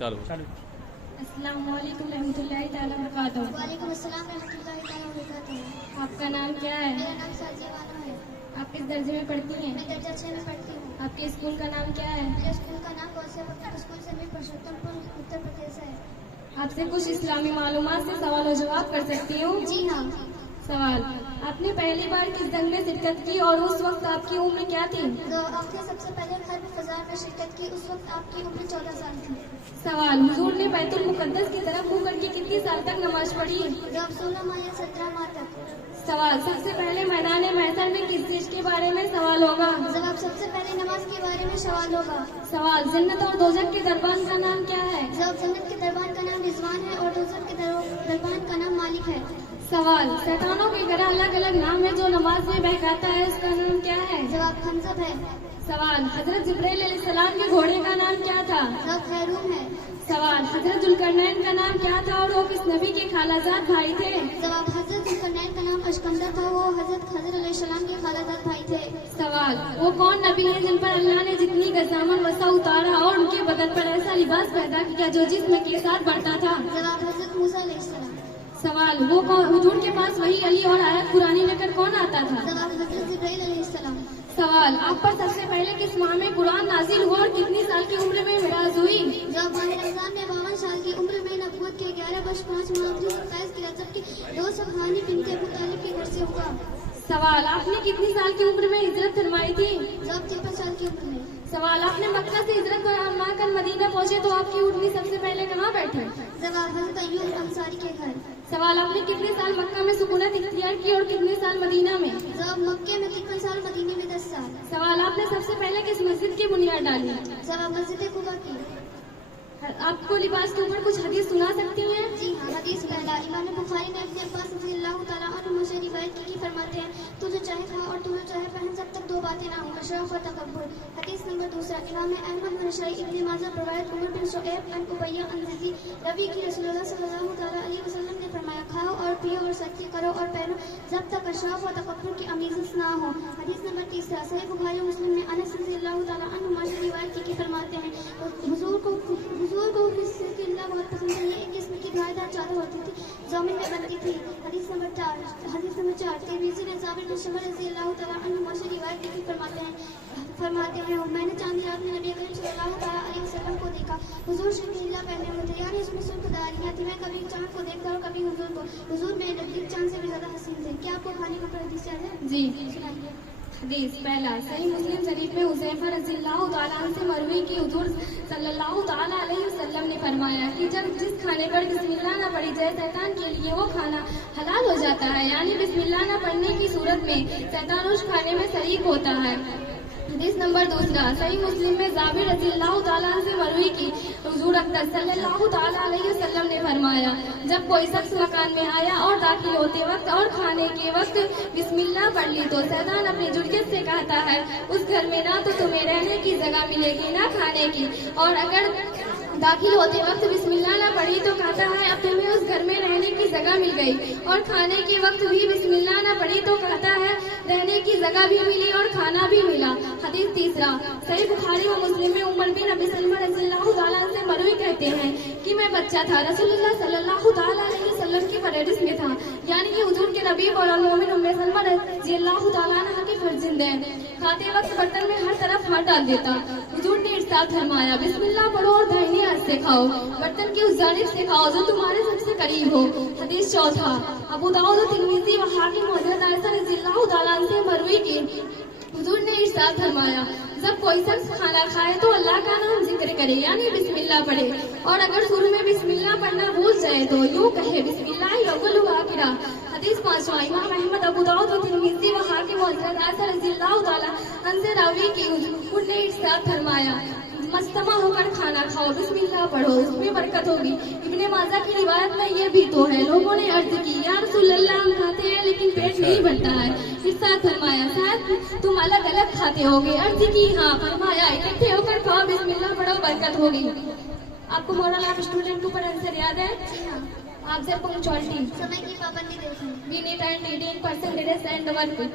چلو السلام علیکم رحمۃ اللہ تعالیٰ وبرکاتہ. وعلیکم السلام ورحمۃ اللہ تعالیٰ وبرکاتہ. آپ کا نام کیا ہے؟ میرا نام سازیہ بانو ہے. آپ کس درجے میں پڑھتی ہیں؟ میں درجہ 6 میں پڑھتی ہوں. آپ کے اسکول کا نام کیا ہے؟ میرے اسکول کا نام غوثیہ پبلک اسکول سیمی پرشوتم پور اتر پردیش ہے. آپ سے کچھ اسلامی معلومات سے سوال و جواب کر سکتی ہوں؟ جی ہاں. سوال: آپ نے پہلی بار کس جنگ میں شرکت کی اور اس وقت آپ کی عمر کیا تھی؟ تو آپ نے سب سے پہلے حرب فضار میں شرکت کی، اس وقت آپ کی عمر 14 سال تھی. سوال: حضور نے بیت المقدس کی طرف منہ کر کے کتنی سال تک نماز پڑھی؟ جب 16 ماہ یا 17 ماہ تک. سوال: سب سے پہلے میدان محشر میں کس چیز کے بارے میں سوال ہوگا؟ جواب: سب سے پہلے نماز کے بارے میں سوال ہوگا. سوال: جنت اور دوزخ کے دربان کا نام کیا ہے؟ جواب: جنت کے دربان کا نام رضوان ہے اور دوزخ کے دربان کا نام مالک ہے. سوال: شیطانوں کے گھر الگ الگ نام ہے جو نماز میں بہکاتا ہے، اس کا نام کیا ہے؟ جواب: حنظب ہے. سوال: حضرت جبرائیل علیہ السلام کے گھوڑے کا نام کیا تھا؟ جواب: خیرون ہے. سوال: حضرت ذوالقرنین کا نام کیا تھا اور وہ کس نبی کے خالہ جات بھائی تھے؟ جواب: حضرت ذوالقرنین کا نام اشکندر تھا، وہ حضرت خضر علیہ السلام کے خالہ جات بھائی تھے. سوال: وہ کون نبی ہے جن پر اللہ نے جتنی غضامن وسع اتارا اور ان کے بدن پر ایسا لباس پیدا کیا جو جسم کے ساتھ بڑھتا تھا؟ جواب: حضرت موسیٰ علیہ السلام. سوال: وہ حضور کے پاس وہی علی اور آیت قرآنی لے کر کون آتا تھا؟ جواب: حضرت جبرائیل علیہ السلام. سوال: آپ پر سب سے پہلے کس ماہ میں قرآن نازل ہوا اور کتنی سال کی عمر میں معراج ہوئی؟ جواب: ماہ رمضان میں 52 سال کی عمر میں نبوت کے 11 برس 5 ماہ 27 کی رجب کی 2 سبحانی بنت ابو طالب کے گھر سے ہوا. سوال: آپ نے کتنی سال کی عمر میں ہجرت فرمائی تھی؟ جواب: 53 سال کی عمر میں. سوال: آپ نے مکہ سے ہجرت فرما کر مدینہ پہنچے تو آپ کی اٹھنی سب سے پہلے کہاں بیٹھے؟ جواب: حضرت ایوب انصاری کے گھر. سوال: آپ نے کتنے سال مکہ میں سکونت اختیار کی اور کتنے سال مدینہ میں؟ جواب: مکے میں 53 سال، مدینے میں 10 سال. سوال: آپ نے سب سے پہلے کس مسجد کی بنیاد ڈالی؟ جواب: مسجد قباء کی. آپ کو لباس کے اوپر کچھ حدیث سنا سکتی ہیں؟ جی ہاں. حدیث پہلا: امام بخاری نے ابن عباس رضی اللہ تعالیٰ عنہ سے روایت کی فرماتے ہیں تو جو چاہے کھا اور تو جو چاہے پہن، جب تک 2 باتیں نہ ہوں، اشراف و تکبر. حدیث نمبر دوسرا: امام احمد بن نسائی ابن ماجہ روایت عمر بن شعیب عن ابی عن زیدی روی کی رسول اللہ صلی اللہ تعالیٰ علیہ وسلم نے فرمایا کھاؤ اور پیو اور سچی کرو اور پہنو جب تک اشراف و تکبر کی آمیزش نہ ہو. حدیث نمبر تیسرا: صحیح بخاری مسلم میں انس رضی اللہ تعالیٰ عنہ سے روایت کی فرماتے ہیں حضور کو قصے کی اللہ بہت پسند ہے. یہ ایک قسم کی دھائیدار چادر ہوتی تھی، زمین میں بنتی تھی. حدیث نمبر 4 ترمذی نے جابر بن شمر رضی اللہ تعالیٰ عنہ سے روایت کی فرماتے ہیں میں نے چاندنی رات میں نبی کریم صلی اللہ تعالیٰ علیہ وسلم کو دیکھا. حضور شرمیلا پہنے ہوئے تھے، یعنی اس میں سرخ داڑیاں تھی. میں کبھی چاند کو دیکھتا اور کبھی حضور کو. حضور میں نزدیک چاند سے بھی زیادہ حسین تھے. کیا آپ کو کھانے کا حدیث یاد ہے؟ جی. سنائیے. حدیث پہلا: صحیح مسلم شریف میں حذیفہ رضی اللہ تعالیٰ عنہ سے مروی کی حضور صلی اللہ تعالیٰ علیہ وسلم نے فرمایا کہ جب جس کھانے پر بسم اللہ نہ پڑھی جائے شیطان کے لیے وہ کھانا حلال ہو جاتا ہے، یعنی بسم اللہ نہ پڑھنے کی صورت میں شیطان اس کھانے میں شریک ہوتا ہے. حدیث نمبر دوسرا: صحیح مسلم میں جابر رضی اللہ تعالیٰ عنہ سے مروی کی حضور اقدس صلی اللہ تعالیٰ علیہ وسلم نے فرمایا جب کوئی شخص مکان میں آیا اور داخل ہوتے وقت اور کھانے کے وقت بسم اللہ پڑھ لی تو شیطان اپنی جڑکت سے کہتا ہے اس گھر میں نہ تو تمہیں رہنے کی جگہ ملے گی نہ کھانے کی، اور اگر داخل ہوتے وقت بسم اللہ نہ پڑھی تو کہتا ہے اب تمہیں اس گھر میں رہنے کی جگہ مل گئی، اور کھانے کے وقت بھی بسم اللہ نہ پڑھی تو کہتا ہے رہنے کی جگہ بھی ملی اور کھانا بھی ملا. حدیث تیسرا: صحیح بخاری و مسلم میں عمر بن ابی سلمہ رضی اللہ تعالیٰ عنہ سے مروی کہتے ہیں کہ میں بچہ تھا، رسول اللہ صلی اللہ تعالیٰ علیہ وسلم کی پرورش میں تھا، یعنی کہ حضور کے ربیب اور المومن ام سلمہ رضی اللہ تعالیٰ عنہ کے فرزند ہیں. کھاتے وقت برتن میں ہر طرف ہاتھ ڈال دیتا. حضور نے ارشاد فرمایا بسم اللہ پڑھو اور داہنی ہاتھ سے کھاؤ، برتن کی اس جانب سے کھاؤ جو تمہارے سب سے قریب ہو. حدیث چوتھا: ابو داؤد و ترمذی و حاکم حضرت عائشہ رضی اللہ تعالیٰ عنہ سے مروی کی حضور نے ارشاد فرمایا جب کوئی شخص کھانا کھائے تو اللہ کا نام ذکر کرے، یعنی بسم اللہ پڑھے، اور اگر شروع میں بسم اللہ پڑھنا بھول جائے تو یوں کہے بسم اللہ اول و آخرہ. حدیث پانچواں: امام احمد، ابو داؤد و ترمذی و حاکم حضرت عائشہ رضی اللہ تعالیٰ عنہ سے راوی کی حضور نے ارشاد فرمایا مجتمع ہو کر کھانا کھاؤ، بسم اللہ پڑھو، اس میں برکت ہوگی. ابن ماجہ کی روایت میں یہ بھی تو ہے لوگوں نے عرض کی یا رسول اللہ ہم کھاتے ہیں لیکن پیٹ نہیں بھرتا ہے. ارشاد فرمایا شاید تم الگ الگ کھاتے ہوگے. عرض کی ہاں. فرمایا اکٹھے ہو کر کھاؤ، بسم اللہ پڑھو، برکت ہوگی. آپ کو مورل آف اسٹوڈنٹ کے اوپر آنسر یاد ہے؟ آپ سے پنکچوالٹی، سمے کی پابندی دیکھیں. We need and reading percentage and work.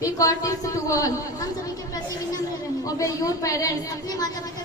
Be courteous to all. ہم سبھی کے پرتی ونمر رہیں. Obey your parents. اپنے ماتا پتا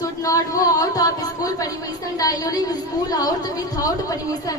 should not go out of school permission during school out without permission.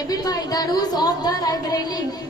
Abide by the rules of the library.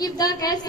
Keep the gas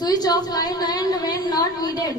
Switch off light and when not needed.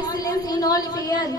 excellence in all affairs.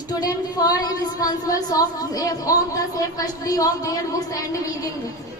Students for responsible of the safe custody of their books and belongings.